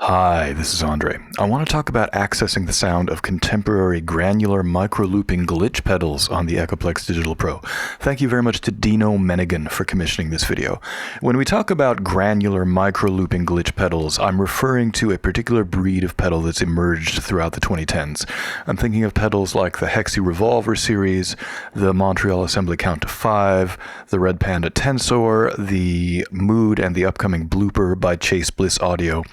Hi, this is Andre. I want to talk about accessing the sound of contemporary granular micro-looping glitch pedals on the Echoplex Digital Pro. Thank you very much to Dino Meneghin for commissioning this video. When we talk about granular micro-looping glitch pedals, I'm referring to a particular breed of pedal that's emerged throughout the 2010s. I'm thinking of pedals like the Hexe Revolver series, the Montreal Assembly Count to 5, the Red Panda Tensor, the Mood, and the upcoming Blooper by Chase Bliss Audio.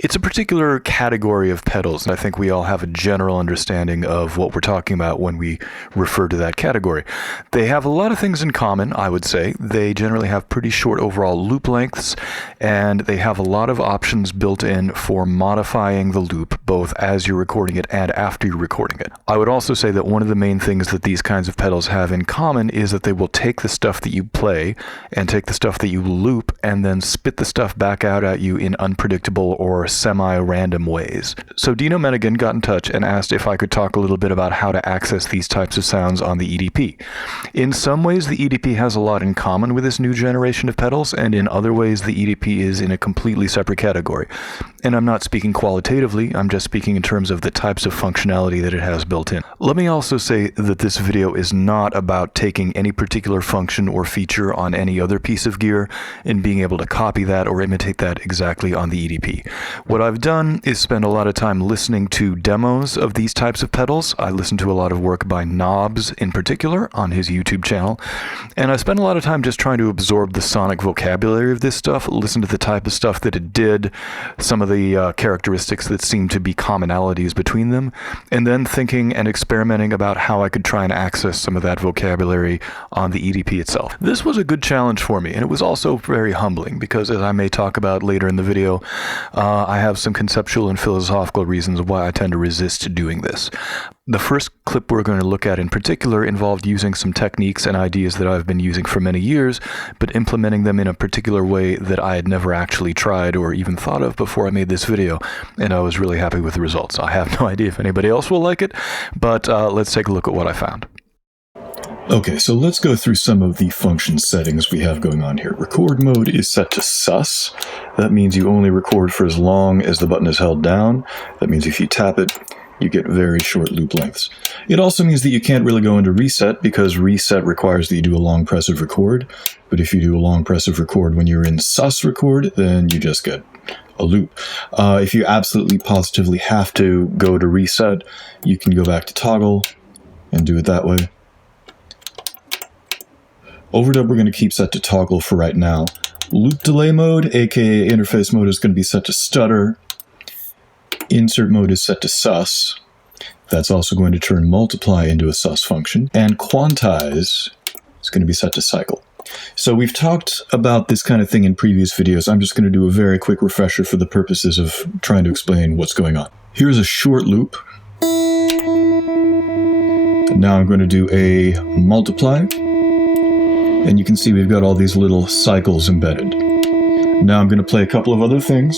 It's a particular category of pedals, and I think we all have a general understanding of what we're talking about when we refer to that category. They have a lot of things in common, I would say. They generally have pretty short overall loop lengths, and they have a lot of options built in for modifying the loop, both as you're recording it and after you're recording it. I would also say that one of the main things that these kinds of pedals have in common is that they will take the stuff that you play and take the stuff that you loop and then spit the stuff back out at you in unpredictable or semi-random ways. So Dino Meneghin got in touch and asked if I could talk a little bit about how to access these types of sounds on the EDP. In some ways, the EDP has a lot in common with this new generation of pedals, and in other ways, the EDP is in a completely separate category. And I'm not speaking qualitatively, I'm just speaking in terms of the types of functionality that it has built in. Let me also say that this video is not about taking any particular function or feature on any other piece of gear and being able to copy that or imitate that exactly on the EDP. What I've done is spend a lot of time listening to demos of these types of pedals. I listen to a lot of work by Knobs in particular on his YouTube channel, and I spent a lot of time just trying to absorb the sonic vocabulary of this stuff, listen to the type of stuff that it did, some of the characteristics that seem to be commonalities between them, and then thinking and experimenting about how I could try and access some of that vocabulary on the EDP itself. This was a good challenge for me, and it was also very humbling because, as I may talk about later in the video, I have some conceptual and philosophical reasons why I tend to resist doing this. The first clip we're going to look at in particular involved using some techniques and ideas that I've been using for many years, but implementing them in a particular way that I had never actually tried or even thought of before I made this video, and I was really happy with the results. I have no idea if anybody else will like it, but let's take a look at what I found. Okay, so let's go through some of the function settings we have going on here. Record mode is set to sus. That means you only record for as long as the button is held down. That means if you tap it, you get very short loop lengths. It also means that you can't really go into reset because reset requires that you do a long press of record. But if you do a long press of record when you're in sus record, then you just get a loop. If you absolutely positively have to go to reset, you can go back to toggle and do it that way. Overdub we're going to keep set to toggle for right now. Loop delay mode, aka interface mode, is going to be set to stutter. Insert mode is set to sus. That's also going to turn multiply into a sus function. And quantize is going to be set to cycle. So we've talked about this kind of thing in previous videos. I'm just going to do a very quick refresher for the purposes of trying to explain what's going on. Here's a short loop. And now I'm going to do a multiply. And you can see we've got all these little cycles embedded. Now I'm going to play a couple of other things.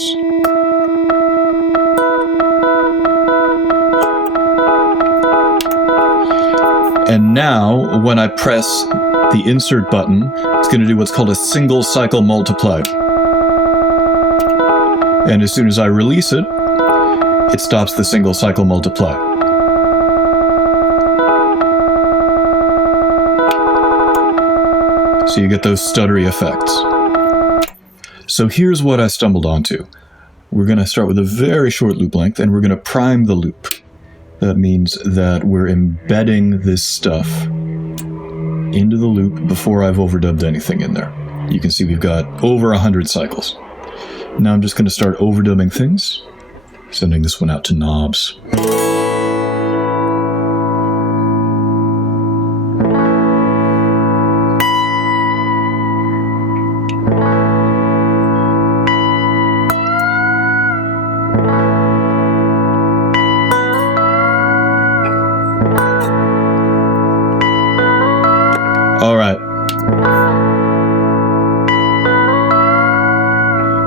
And now, when I press the insert button, it's going to do what's called a single cycle multiply. And as soon as I release it, it stops the single cycle multiply. So you get those stuttery effects. So here's what I stumbled onto. We're going to start with a very short loop length, and we're going to prime the loop. That means that we're embedding this stuff into the loop before I've overdubbed anything in there. You can see we've got over 100 cycles. Now I'm just going to start overdubbing things, sending this one out to Knobs.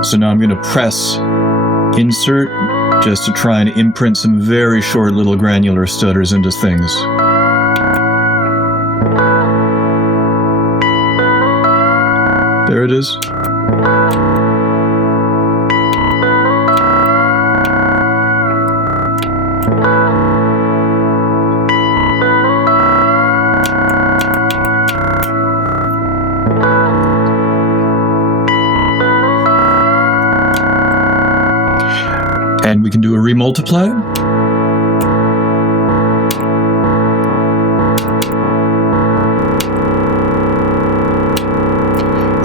So now I'm going to press insert just to try and imprint some very short little granular stutters into things. There it is. And we can do a remultiply.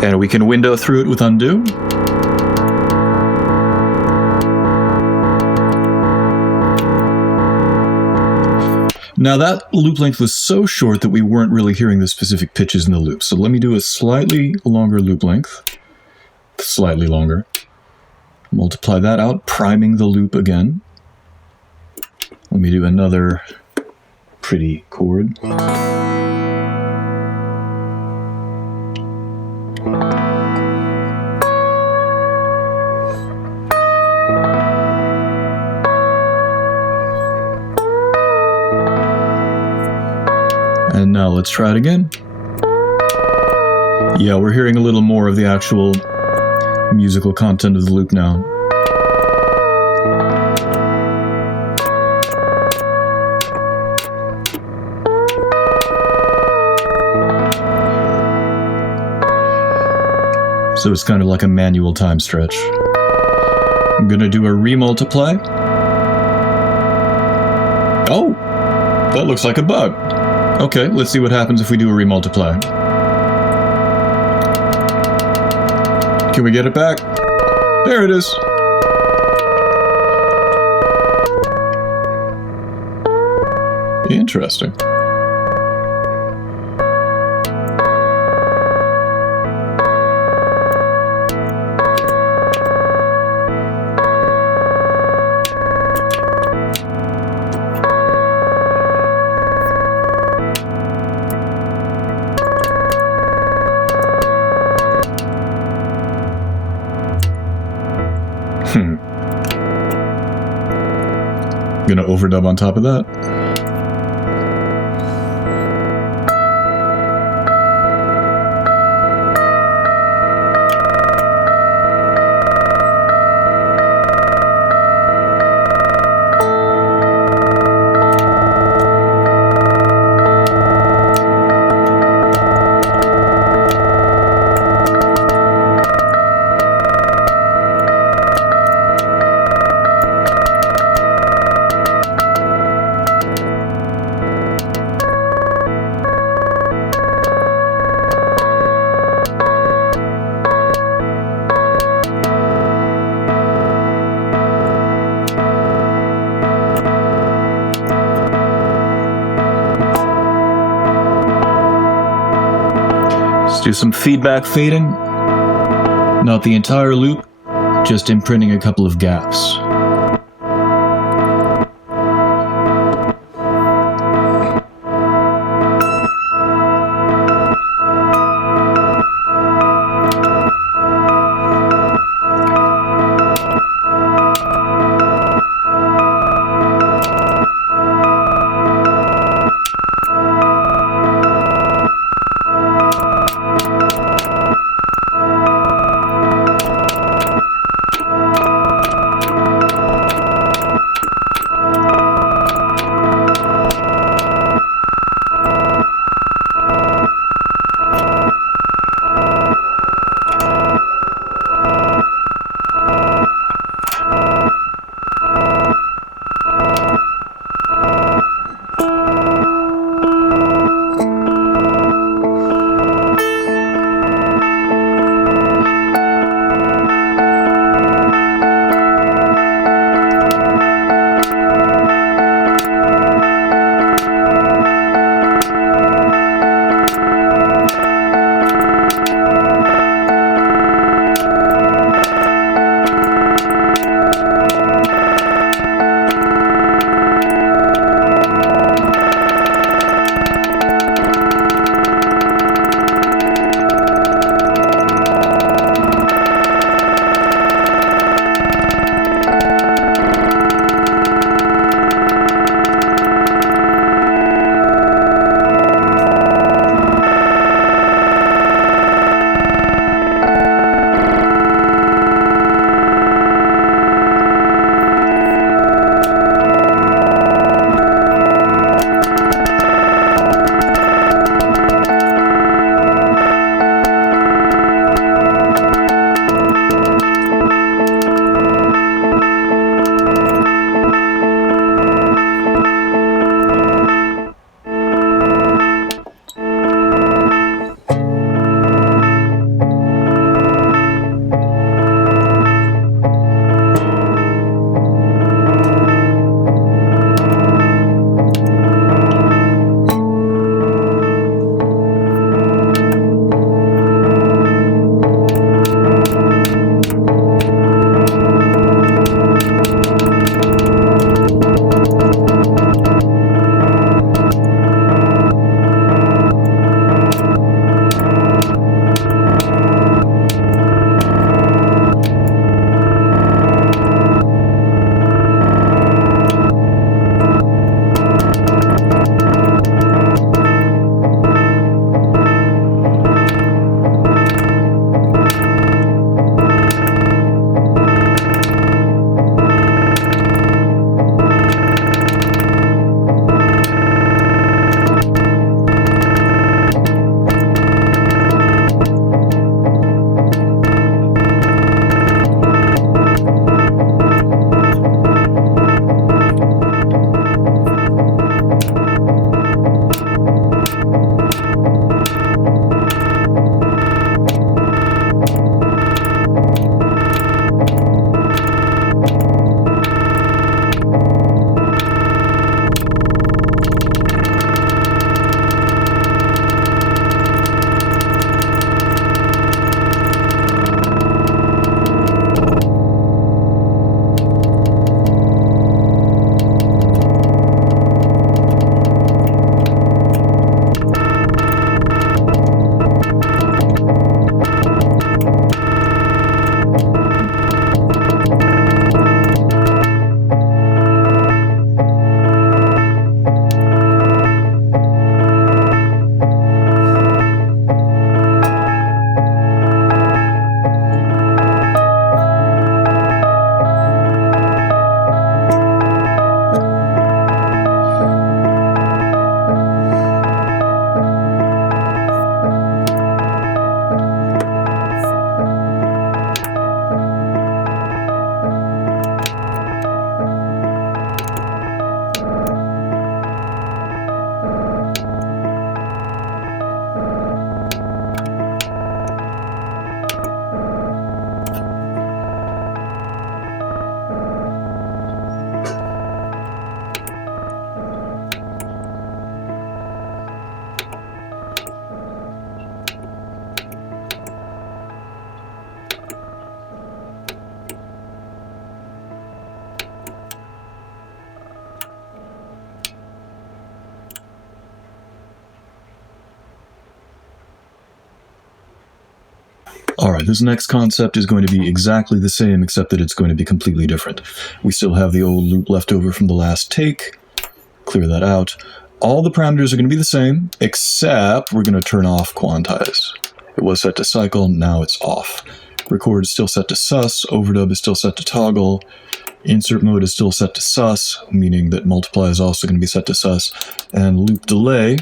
And we can window through it with undo. Now that loop length was so short that we weren't really hearing the specific pitches in the loop. So let me do a slightly longer loop length. Slightly longer. Multiply that out, priming the loop again. Let me do another pretty chord. And now let's try it again. Yeah, we're hearing a little more of the actual musical content of the loop now. So it's kind of like a manual time stretch. I'm gonna do a remultiply. Oh, that looks like a bug. Okay, let's see what happens if we do a remultiply. Can we get it back? There it is. Interesting. Gonna overdub on top of that. Do some feedback fading. Not the entire loop, just imprinting a couple of gaps. Alright, this next concept is going to be exactly the same, except that it's going to be completely different. We still have the old loop left over from the last take. Clear that out. All the parameters are going to be the same, except we're going to turn off quantize. It was set to cycle, now it's off. Record is still set to sus, overdub is still set to toggle, insert mode is still set to sus, meaning that multiply is also going to be set to sus, and loop delay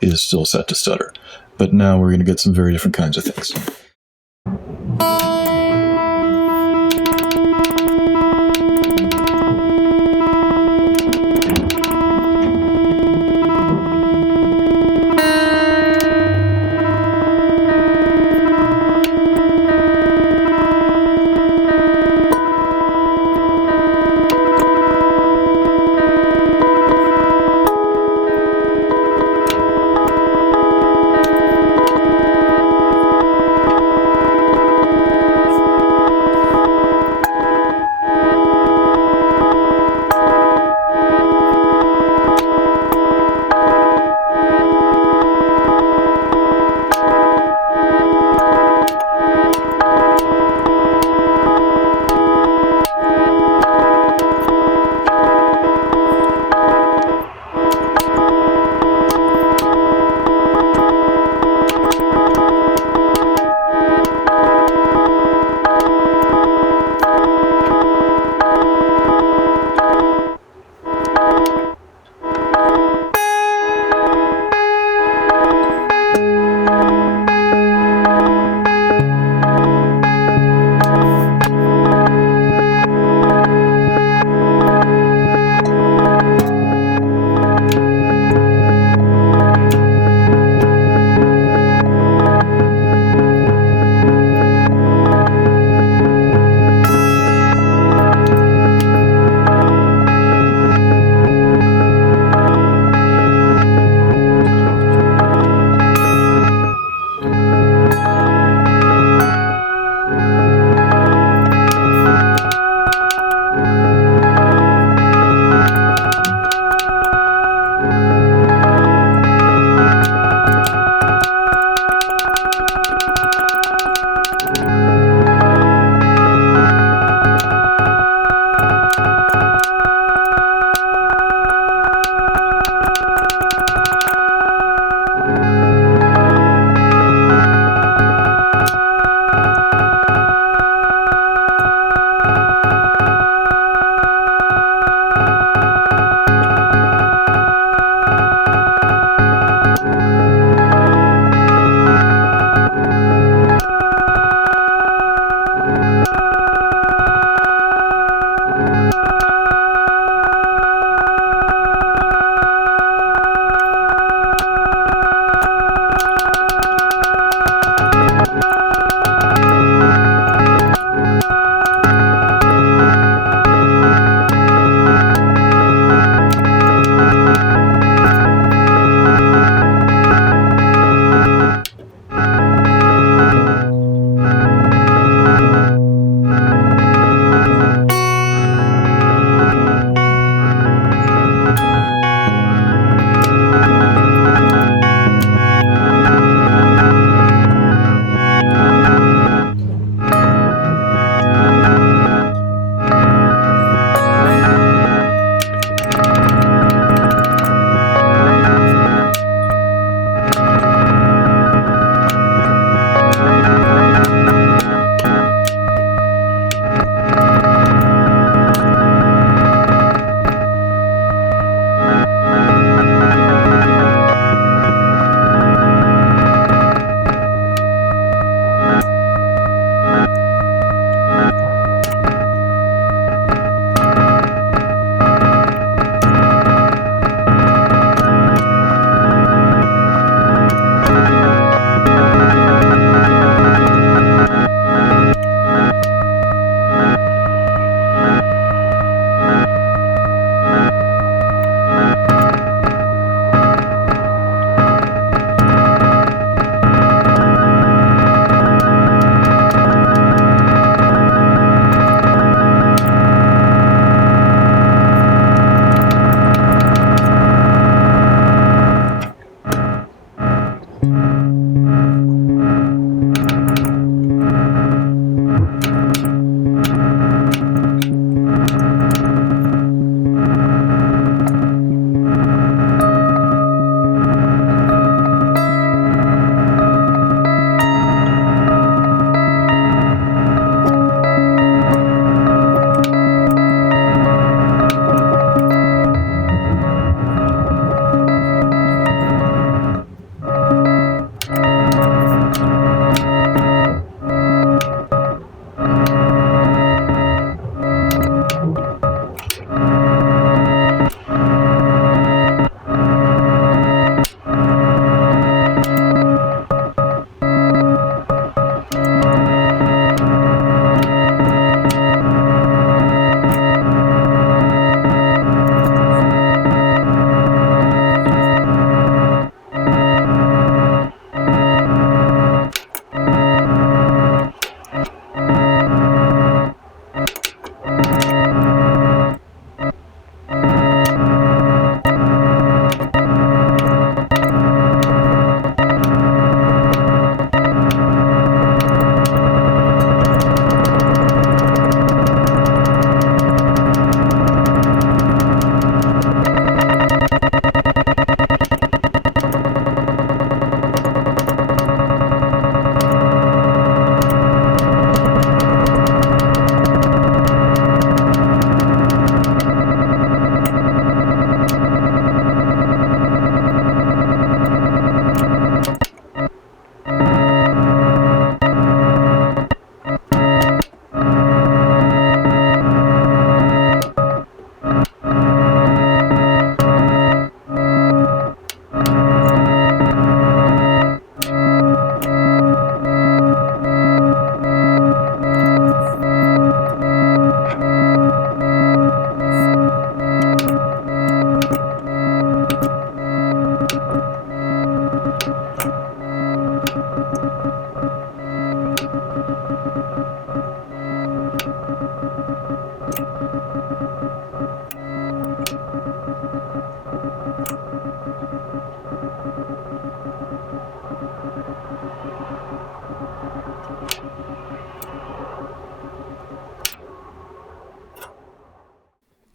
is still set to stutter. But now we're going to get some very different kinds of things.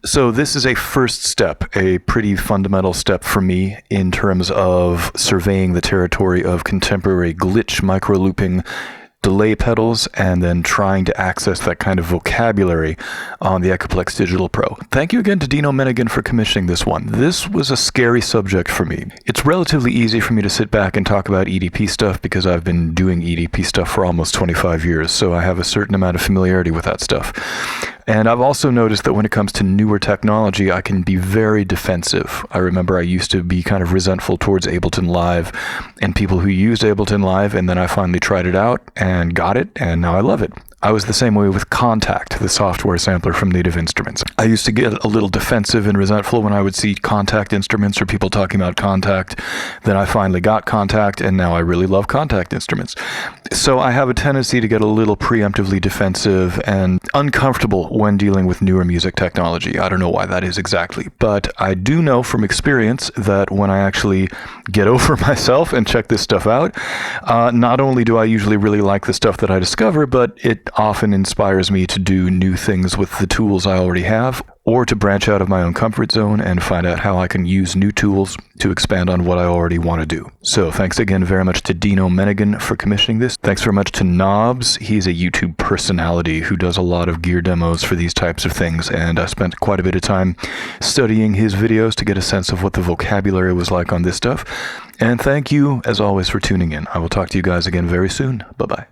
So this is a first step, a pretty fundamental step for me in terms of surveying the territory of contemporary glitch microlooping delay pedals and then trying to access that kind of vocabulary on the Echoplex Digital Pro. Thank you again to Dino Meneghin for commissioning this one. This was a scary subject for me. It's relatively easy for me to sit back and talk about EDP stuff because I've been doing EDP stuff for almost 25 years, so I have a certain amount of familiarity with that stuff. And I've also noticed that when it comes to newer technology, I can be very defensive. I remember I used to be kind of resentful towards Ableton Live and people who used Ableton Live, and then I finally tried it out and got it, and now I love it. I was the same way with Kontakt, the software sampler from Native Instruments. I used to get a little defensive and resentful when I would see Kontakt instruments or people talking about Kontakt. Then I finally got Kontakt, and now I really love Kontakt instruments. So I have a tendency to get a little preemptively defensive and uncomfortable when dealing with newer music technology. I don't know why that is exactly, but I do know from experience that when I actually get over myself and check this stuff out, not only do I usually really like the stuff that I discover, but it often inspires me to do new things with the tools I already have, or to branch out of my own comfort zone and find out how I can use new tools to expand on what I already want to do. So thanks again very much to Dino Meneghin for commissioning this. Thanks very much to Knobs. He's a YouTube personality who does a lot of gear demos for these types of things, and I spent quite a bit of time studying his videos to get a sense of what the vocabulary was like on this stuff. And thank you, as always, for tuning in. I will talk to you guys again very soon. Bye-bye.